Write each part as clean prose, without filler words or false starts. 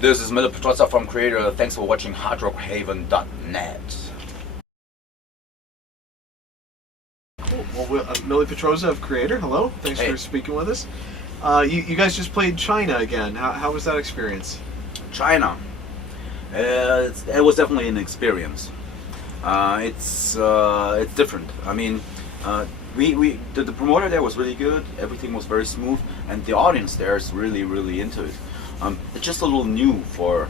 This is Mille Petrozza from Kreator. Thanks for watching hardrockhaven.net. Cool. Well, Mille Petrozza of Kreator, hello. Thanks for speaking with us. You guys just played China again. How was that experience? China. It was definitely an experience. It's different. I mean, the promoter there was really good. Everything was very smooth, and the audience there is really into it. It's just a little new for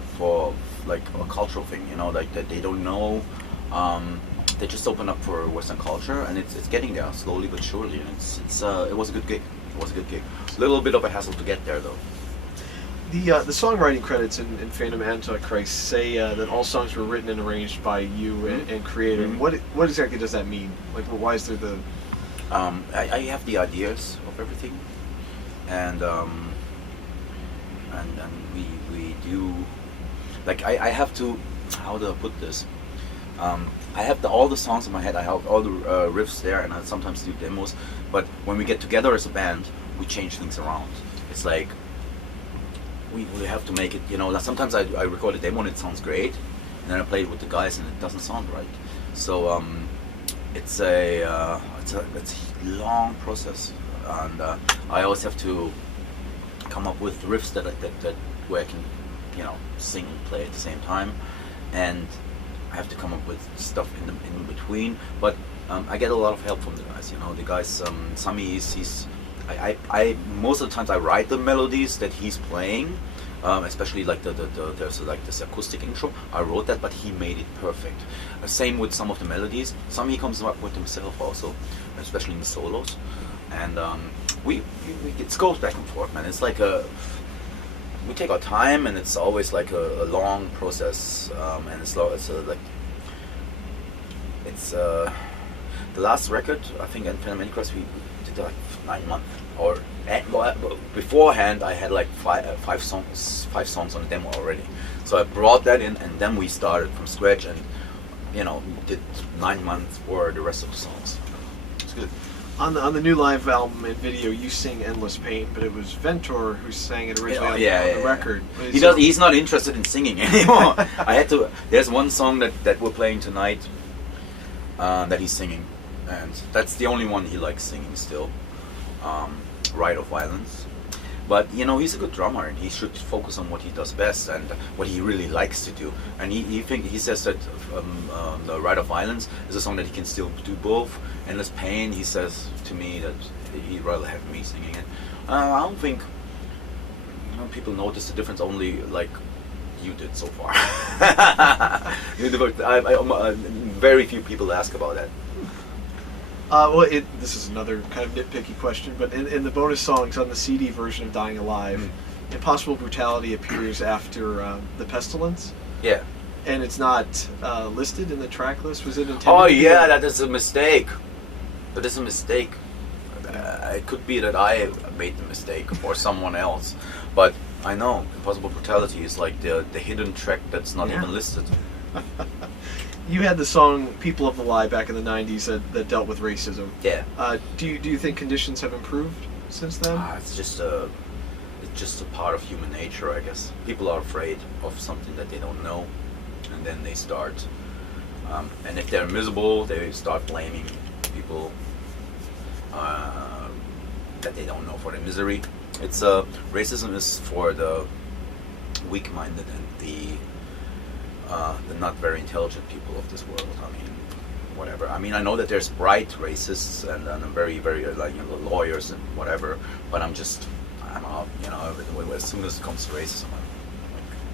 like a cultural thing, you know, like that they don't know. They just open up for Western culture, and it's getting there slowly but surely. And it was a good gig. It was a good gig. A little bit of a hassle to get there though. The songwriting credits in Phantom Antichrist say that all songs were written and arranged by you and Kreator. Mm-hmm. What exactly does that mean? Like, why is there the? I have the ideas of everything, and we do, like I have to, how do I put this? I have all the songs in my head. I have all the riffs there, and I sometimes do demos. But when we get together as a band, we change things around. It's like we have to make it. You know, sometimes I record a demo and it sounds great, and then I play it with the guys and it doesn't sound right. So it's a long process, and I always have to come up with riffs that where I can, you know, sing and play at the same time, and I have to come up with stuff in between. But I get a lot of help from the guys. You know, the guys. Sami I most of the times I write the melodies that he's playing, especially like there's like this acoustic intro. I wrote that, but he made it perfect. Same with some of the melodies. Some he comes up with himself also, especially in the solos, and it goes back and forth, man. It's like we take our time, and it's always like a long process, and it's the last record, I think, in Phantom Antichrist, we did like 9 months. Or beforehand, I had like five songs on the demo already. So I brought that in, and then we started from scratch, and you know, did 9 months for the rest of the songs. It's good. On the new live album and video, you sing "Endless Pain," but it was Ventor who sang it originally on the record. He's not interested in singing anymore. I had to. There's one song that we're playing tonight that he's singing, and that's the only one he likes singing still. Rite of Violence. But you know, he's a good drummer, and he should focus on what he does best and what he really likes to do. And he says that the Rite of Violence is a song that he can still do both. Endless Pain, he says to me that he'd rather have me singing it. I don't think, you know, people notice the difference only like you did so far. Very few people ask about that. This is another kind of nitpicky question, but in the bonus songs on the CD version of Dying Alive, Impossible Brutality appears after the Pestilence. Yeah. And it's not listed in the track list. Was it intended? Oh yeah, that is a mistake. That is a mistake. It could be that I made the mistake or someone else, but I know Impossible Brutality is like the hidden track that's not even listed. You had the song "People of the Lie" back in the '90s that dealt with racism. Yeah. Do you think conditions have improved since then? It's just a part of human nature, I guess. People are afraid of something that they don't know, and then they start. And if they're miserable, they start blaming people that they don't know for their misery. It's racism is for the weak-minded and the not very intelligent people of this world. I mean, whatever. I mean, I know that there's bright racists and very like, you know, lawyers and whatever, but I'm out. You know, as soon as it comes to racism,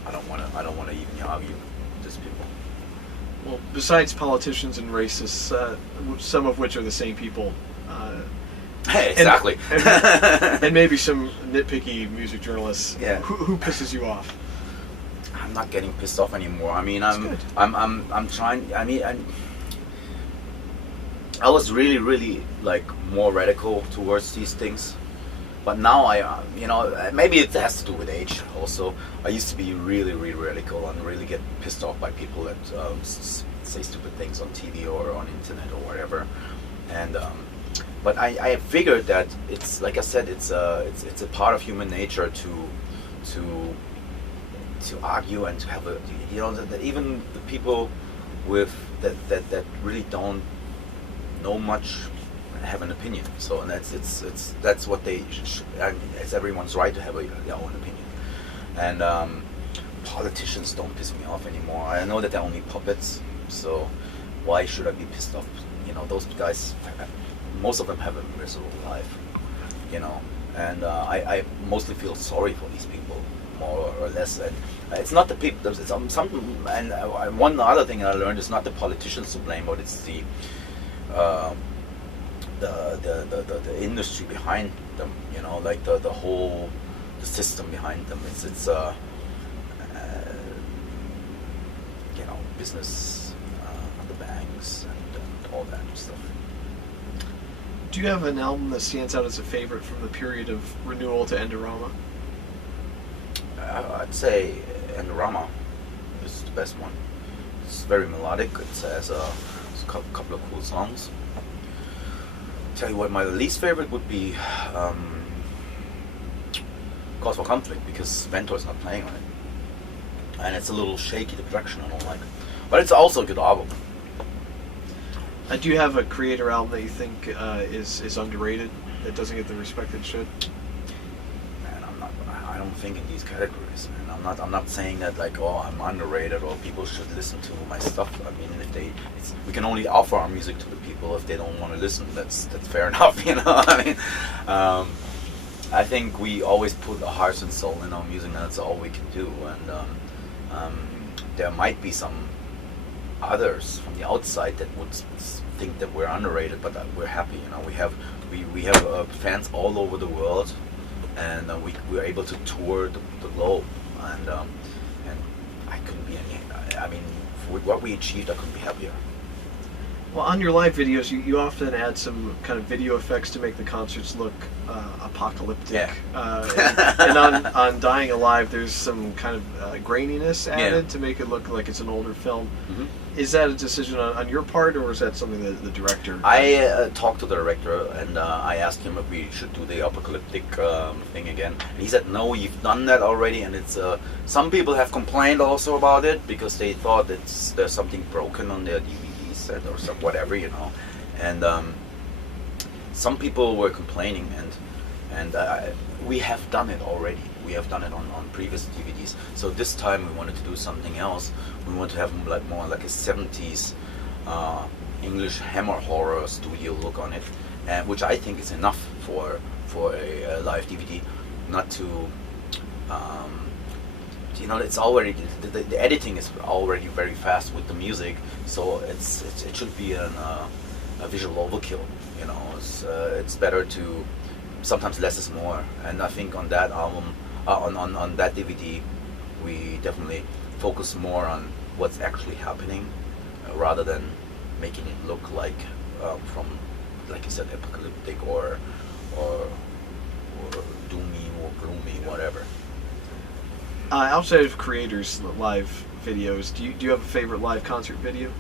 I don't want to even argue with these people. Well, besides politicians and racists, some of which are the same people. Hey, exactly. And maybe some nitpicky music journalists. Yeah. Who pisses you off? I'm not getting pissed off anymore. I mean, I'm trying. I mean, I was really like more radical towards these things, but now you know, maybe it has to do with age also. I used to be really radical and really get pissed off by people that say stupid things on TV or on internet or whatever, and but I figured that it's, like I said, it's a part of human nature to to argue and to have a, you know, that even the people with that really don't know much have an opinion. So, and that's what they and it's everyone's right to have their own opinion. And politicians don't piss me off anymore. I know that they're only puppets, so why should I be pissed off? You know, those guys, most of them have a miserable life, you know, and I mostly feel sorry for these people, more or less. And it's not the people. It's something. And one other thing I learned is not the politicians to blame, but it's the industry behind them. You know, like the whole system behind them. It's you know, business, the banks, and all that stuff. Do you have an album that stands out as a favorite from the period of Renewal to Endorama? I'd say Endorama is the best one. It's very melodic. It has a couple of cool songs. Tell you what, my least favorite would be Cause for Conflict, because Ventor's not playing on it, and it's a little shaky. The production I don't like, but it's also a good album. Do you have a Kreator album that you think is underrated, that doesn't get the respect it should? Man, I don't think in these categories. Man, I'm not saying that like, oh, I'm underrated or people should listen to my stuff. I mean, if we can only offer our music to the people. If they don't want to listen, that's fair enough. You know, I mean, I think we always put our hearts and soul in our music, and that's all we can do. And there might be some others from the outside that would think that we're underrated, but we're happy. You know, we have fans all over the world, and we're able to tour the globe, and I couldn't be any. I mean, with what we achieved, I couldn't be happier. Well, on your live videos, you often add some kind of video effects to make the concerts look apocalyptic. Yeah. And on Dying Alive, there's some kind of graininess added to make it look like it's an older film. Mm-hmm. Is that a decision on your part, or is that something that the director... I talked to the director, and I asked him if we should do the apocalyptic thing again. And he said, no, you've done that already, and it's... some people have complained also about it, because they thought there's something broken on their DVD set or some whatever, you know. And some people were complaining, and we have done it already. We have done it on previous DVDs. So this time we wanted to do something else. We want to have more like a 70s English hammer horror studio look on it, which I think is enough for a live DVD. Not to, you know, it's already the editing is already very fast with the music, so it should be a visual overkill. You know, it's better to sometimes less is more, and I think on that album, on that DVD, we definitely focus more on what's actually happening, rather than making it look like from, like you said, apocalyptic or doomy or gloomy, whatever. Outside of Kreator's live videos, do you have a favorite live concert video?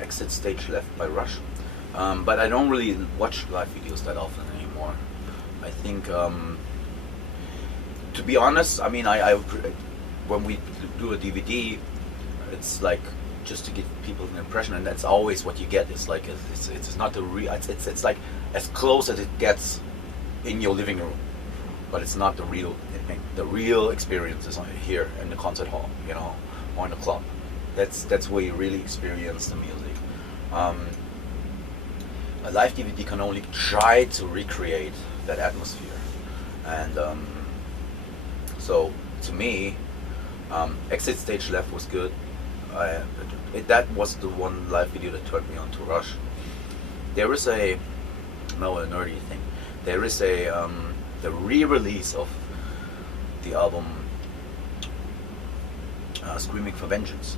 Exit Stage Left by Rush. But I don't really watch live videos that often anymore. I think, to be honest, I mean, when we do a DVD, it's like just to give people an impression, and that's always what you get. It's like it's not the real. It's like as close as it gets in your living room, but it's not the real thing. The real experience is here in the concert hall, you know, or in the club. That's where you really experience the music. A live DVD can only try to recreate that atmosphere, and so to me, Exit Stage Left was good. That was the one live video that turned me on to Rush. There is a nerdy thing. There is the re-release of the album Screaming for Vengeance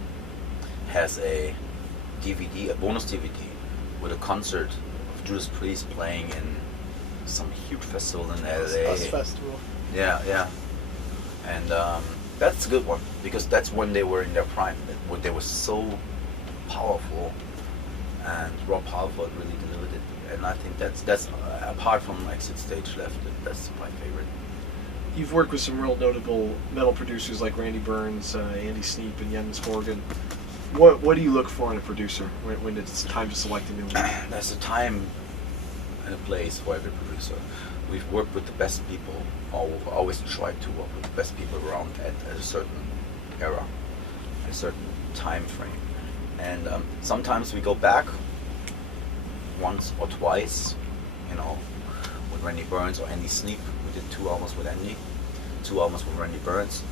has a DVD, a bonus DVD with a concert of Judas Priest playing in some huge festival in LA. Us festival. Yeah. And that's a good one, because that's when they were in their prime. When they were so powerful, and Rob Halford really delivered it. And I think that's apart from Exit Stage Left, that's my favorite. you've worked with some real notable metal producers like Randy Burns, Andy Sneap, and Jens Morgan. What do you look for in a producer when it's time to select a new one? There's a time and a place for every producer. We've worked with the best people, always tried to work with the best people around at a certain era, at a certain time frame. And sometimes we go back once or twice, you know, with Randy Burns or Andy Sneap. We did 2 albums with Andy, 2 albums with Randy Burns.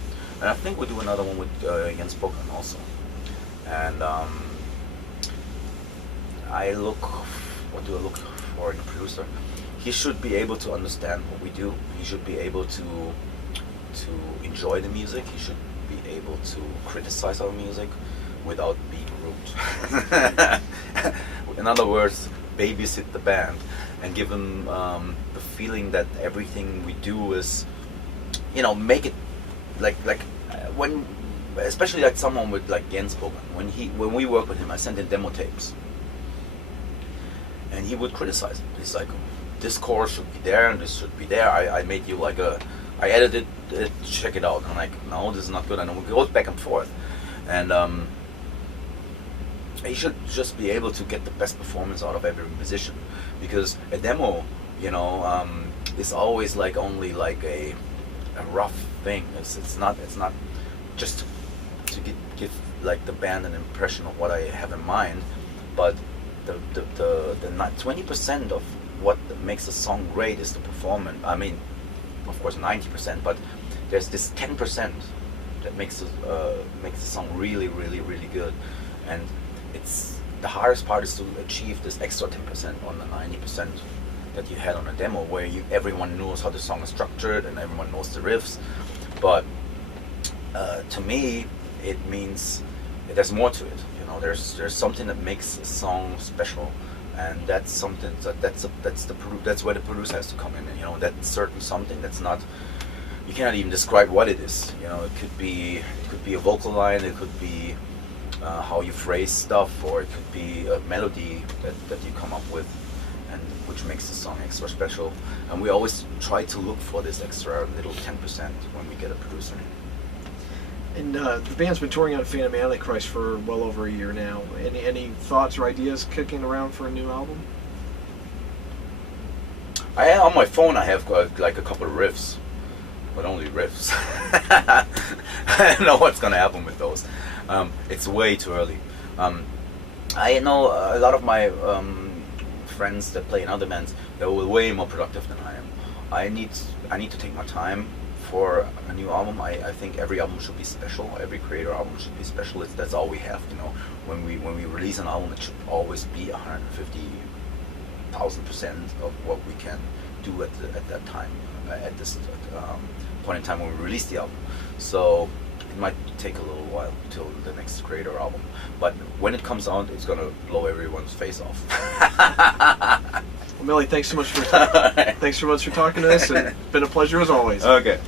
And I think we'll do another one with Jens Morgan also. And what do I look for in a producer? He should be able to understand what we do. He should be able to enjoy the music. He should be able to criticize our music without being rude. In other words, babysit the band and give them the feeling that everything we do is, you know, make it like when, especially like someone with like Jens Morgan. When we work with him, I sent in demo tapes, and he would criticize it. He's like, this chorus should be there and this should be there. I made you like I edited it, check it out. And I'm like, no, this is not good. And we go back and forth. And he should just be able to get the best performance out of every musician, because a demo, you know, is always like only like a rough thing. It's not just to give like the band an impression of what I have in mind, but the 20% of what makes a song great is the performance. I mean, of course 90%, but there's this 10% that makes the song really, really, really good. And it's the hardest part is to achieve this extra 10% on the 90% that you had on a demo, where everyone knows how the song is structured and everyone knows the riffs. But to me, it means there's more to it. You know, there's something that makes a song special, and that's something that's where the producer has to come in. And you know, that certain something that's not, you cannot even describe what it is. You know, it could be a vocal line, it could be how you phrase stuff, or it could be a melody that you come up with, and which makes the song extra special. And we always try to look for this extra little 10% when we get a producer. And the band's been touring on Phantom Antichrist for well over a year now. Any thoughts or ideas kicking around for a new album? On my phone I have like a couple of riffs, but only riffs. I don't know what's gonna happen with those. It's way too early. I know a lot of my friends that play in other bands, they're way more productive than I am. I need to take my time for a new album. I think every album should be special. Every Kreator album should be special. That's all we have. You know, when we release an album, it should always be 150,000% of what we can do at that time, at this point in time when we release the album. So it might take a little while till the next Kreator album, but when it comes out, it's gonna blow everyone's face off. Well, Mille, thanks so much for talking to us, and it's been a pleasure as always. Okay.